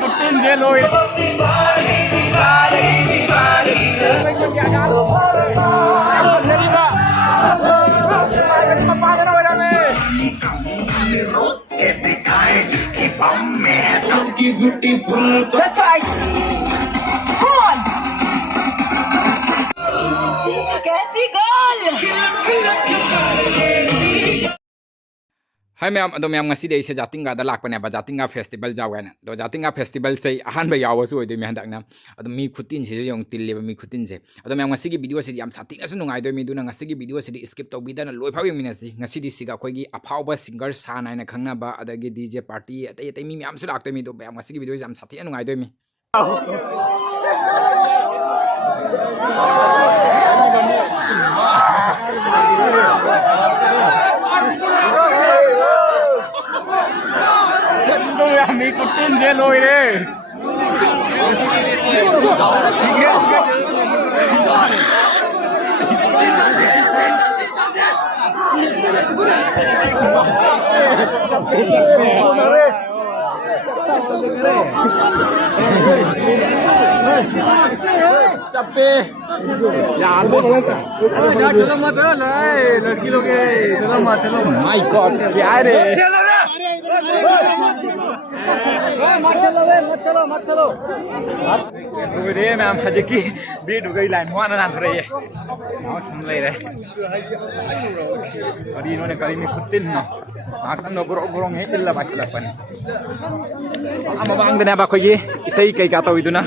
kutin je loy That's right. Come on. कैसी goal Hai ma'am अदो ma'am ngasi dei se jatinga da lakpane ba jatinga festival jawena do jatinga festival se ahan ba yawo su oi me handakna ado mi khutin se yong tille ba mi khutin se ado ma'am ngasi gi video se yam satinga su nungai do mi duna ngasi gi video se di skip to bidana loi phaw yong minasi ngasi di siga khoi gi aphau ba singer sa nai na khangna ba adagi dj party atai atai mi myam su lakto mi do ma'am ngasi gi video yam satinga nungai do mi mi kutin je loy re Chappe यार वो चलो मत लड़की लोग चलो मत my God क्या रे रे मैम हजे की बीट गई लाइन हुआ ना नाम रही है नाम सुन ले रहे और इन्होंने करी में खुद तीन ना आकर नो बुरों है चिल्ला बात कर पाने अब बांग देने बाको ये इसे ही कहीं कहता हुई तो ना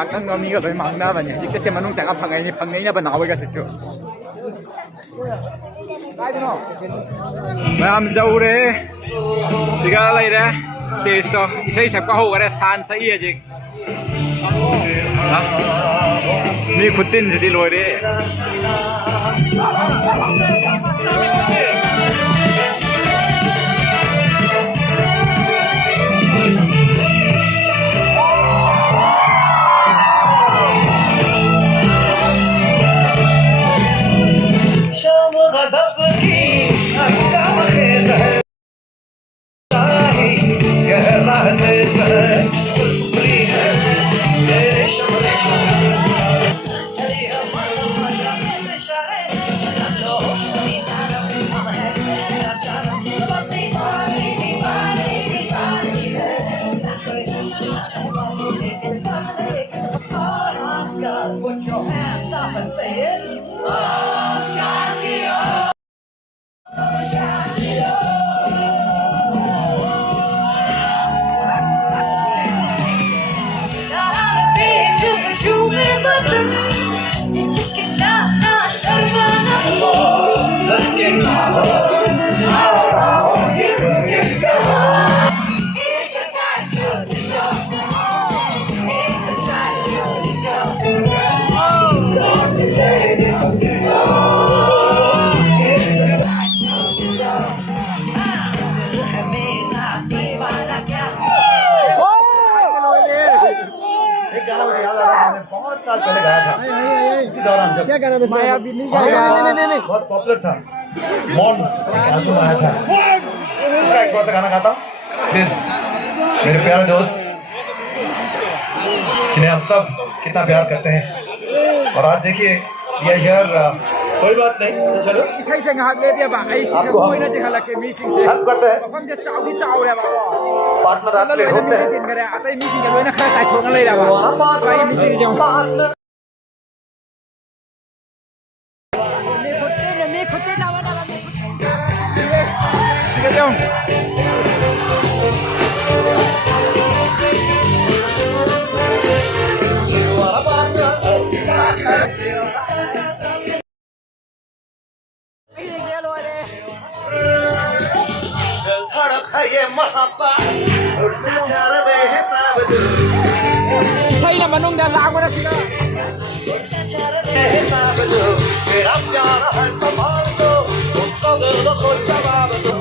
आकर नो मी का तो मांगना बने जिससे मनुष्य जगह फंगे ना बनाओ का सिचो मैम जाऊरे सिगा ले रहे स्टेज तो इसे सबका हो रहा है शान सही है जी मी खुद दिन से दिल हो रहे Put your hands up and say it. Oh, Shanti, oh. Shanti, बहुत साल पहले गाया था इसी दौरान जब क्या गाना था नहीं बहुत पॉपुलर था मौन गाना आया था उसका एक बार सा गाना गाता फिर मेरे प्यारे दोस्त जिन्हें हम सब कितना प्यार करते हैं और आज देखिए ये यार कोई बात नहीं चलो आपको हम हेल्प करते हैं पार्टनर आपके ढूंढते हैं ये मोहब्बत उड़ता चल बेहिसाब सही ना मनूंगा लागोना सिना उड़ता चल बेहिसाब दो मेरा प्यार है संभाल दो उसको दे दो कोई जवाब दो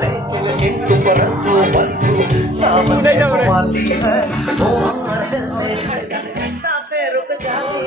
लेकिन किंतु परंतु बंधु सामने आती है वो हर दिल से सांसें रुक जाती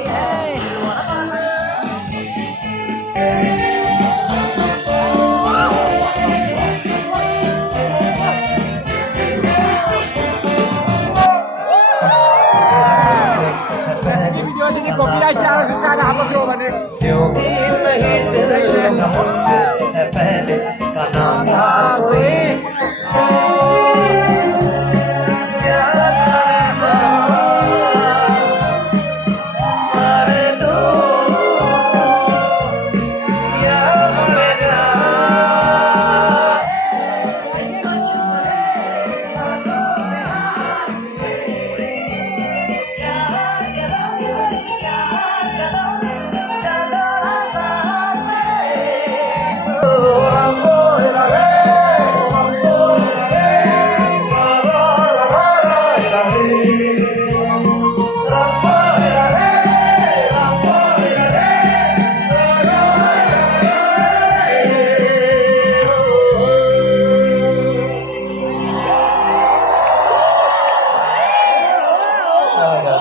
Kaya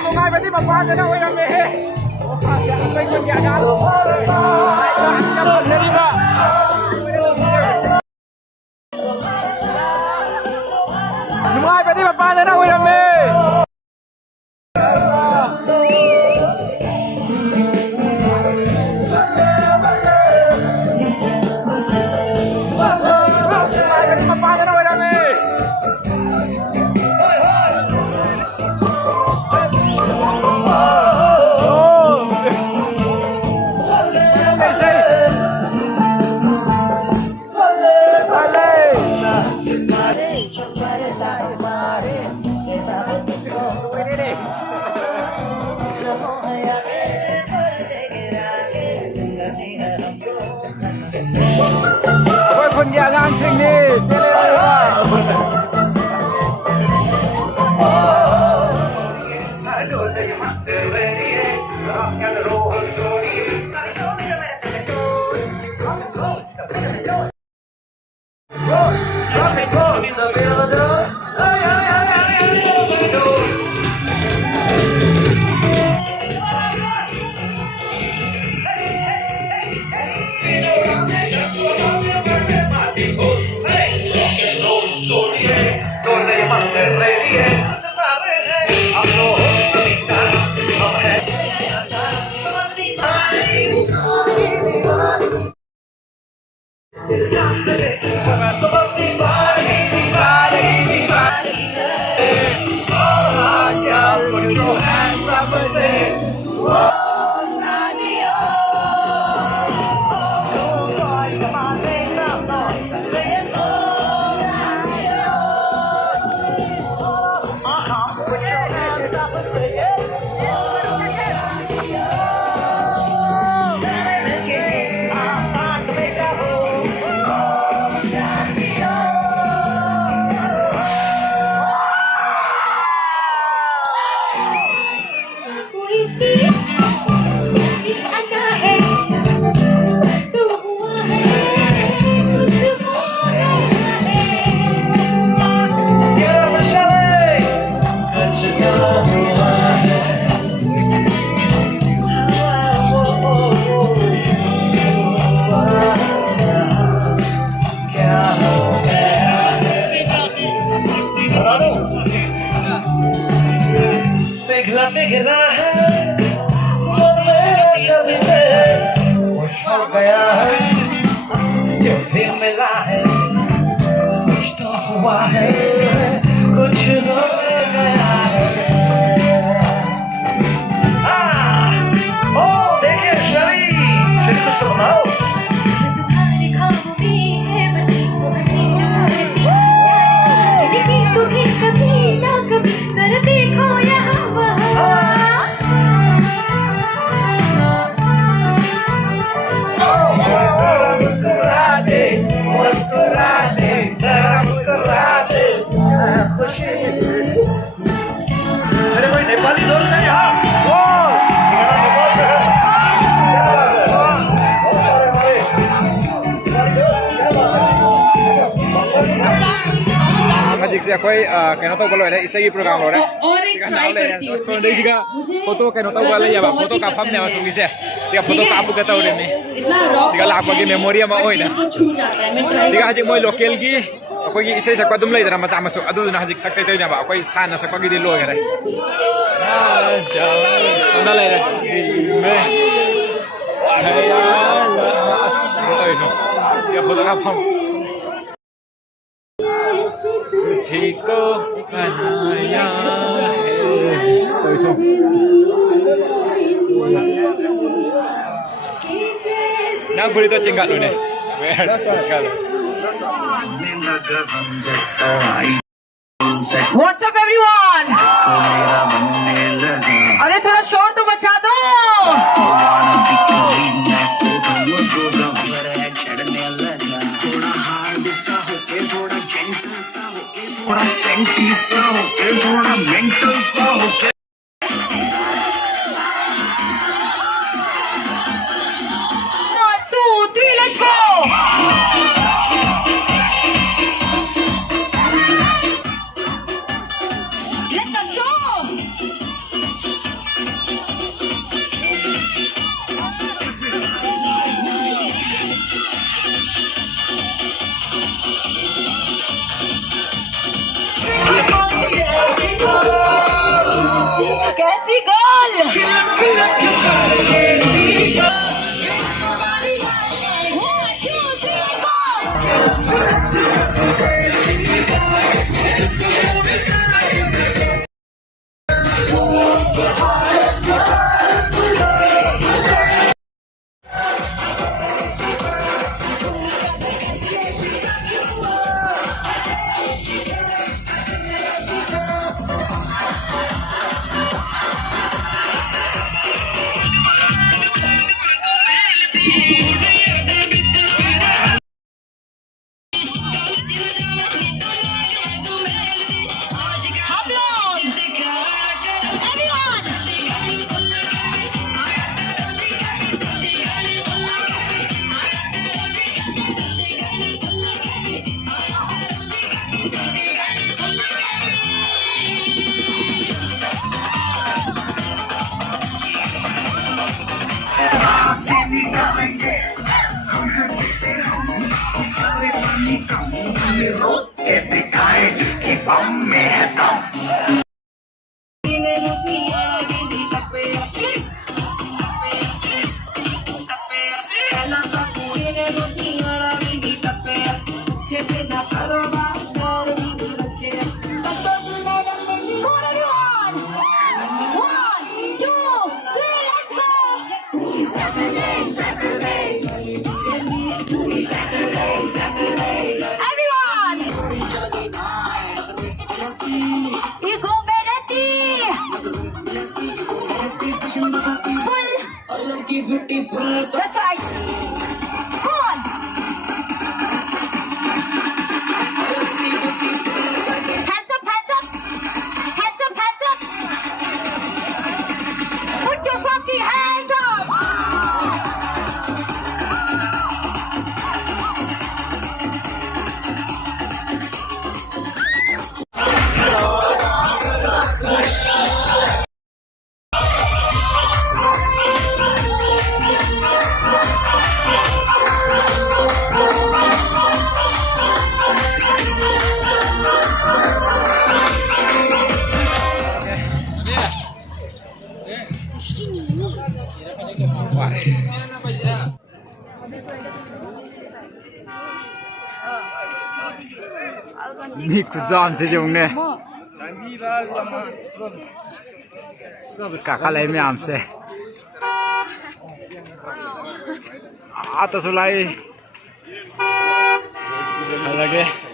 mga pwede mapaga na wala may Apay ko niya na Mga pwede mapaga na wala mayคนอย่างงานสิ่งนี้เสียเลยว่าपिघला है मन में जब से खुश हो गया है जो भी मिला है कुछ तो हुआ है कुछ हो गया है ओ देखिए शरी कुछ तो बताओ अरे कोई नेपाली लोग नहीं Magic siya koy kaya to balo ere isagi program lo re और एक ट्राई करती हूँ so dei siga photo kaya to balo ya ba photo ka pham ne ma sungi se siga photo ka apu kata ore me इतना rock siga la ko gi memory ma oi na छू जाता है मैं try siga haji moi local gi akoi gi isai sakwa dum lai dara ma ta ma su adu na haji saktai tai na ba akoi sana sakwa gi de lo gare na lai re me hai ya as oi no siga photo ka pham तुझको बनाया है तो इसो ना बुरी तो चिंगा लो ने चिंगा लो What's up everyone? अरे थोड़ा शोर तो मचा दो थोड़ा सेंटी सा होके थोड़ा मेंटल सा होके One, two, three, let's go! That's right. Come on. Hands up, hands up. Hands up, hands up. Put your fucking hands up. Mi kuzam se jong ne cả lấy mèm se à ta số lại lagi